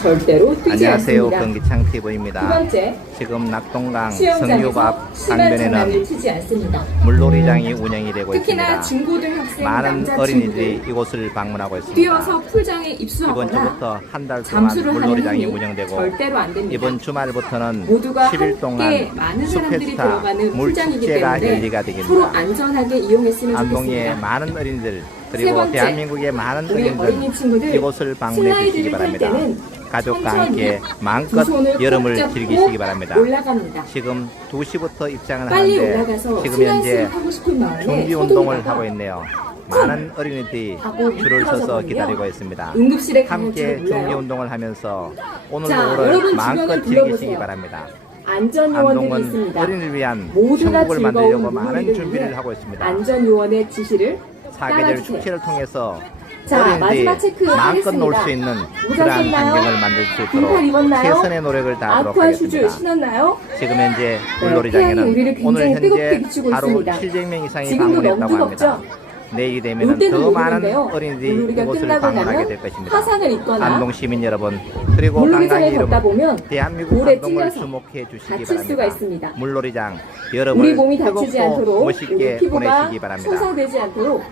절대로 뛰지 안녕하세요. 않습니다. 경기창 두 TV입니다. 번째, 지금 낙동강 심한 장난을 강변에는. 물놀이장이 운영이 되고 특히나 있습니다. 중고등학생 많은 남자 어린이들이 친구들 이곳을 방문하고 있습니다. 뛰어서 풀장에 이번 입수하거나 주부터 한 달 동안 잠수를 하는 물놀이장이 운영되고 절대로 안 됩니다. 이번 주말부터는 모두가 10일 함께 동안 많은 사람들이 숲페스타 들어가는 풀장이기 물축제가 때문에 열리가 서로 되겠습니다. 안전하게 이용했으면 안동의 좋겠습니다. 많은 어린이들 세 그리고 번째, 대한민국의 많은 친구들 이곳을 방문해 주시기 바랍니다. 가족과 함께 두 마음껏 여름을 즐기시기 바랍니다. 올라갑니다. 지금 2시부터 입장을 하는데 지금 현재 준비 운동을 하고 있네요. 많은 어린이들이 줄을 서서. 기다리고 있습니다. 응급실에 함께 줄 준비. 운동을 하면서 오늘 자, 오후를 마음껏 즐기시기. 바랍니다. 안전 요원들이 안동은 있습니다. 어린이를 위한 모두가 천국을 만들려고 즐거운 많은 준비를 하고 있습니다. 안전 요원의 지시를 사계절. 축제를 통해서 자, 마지막 체크 마음껏 놀. 수 있는 그러한? 환경을 만들 수 있도록 입었나요? 최선의 노력을 다하도록 하겠습니다. 신었나요? 지금 현재 네, 물놀이장에는 우리를 오늘 현재 하루 있습니다. 700명 이상이 방문했다고 합니다. 내일이 되면 더 많은. 어린이들이 이곳을 끝나고 방문하게 나면 될 것입니다. 화상을 입거나 안동 시민 여러분 그리고 여러분 보면 대한민국 안동을 주목해 주시기 다칠 바랍니다. 수가 있습니다. 물놀이장 여러분을 몸이 다치지 뜨겁고 않도록 멋있게 보내시기 바랍니다. 손상되지 않도록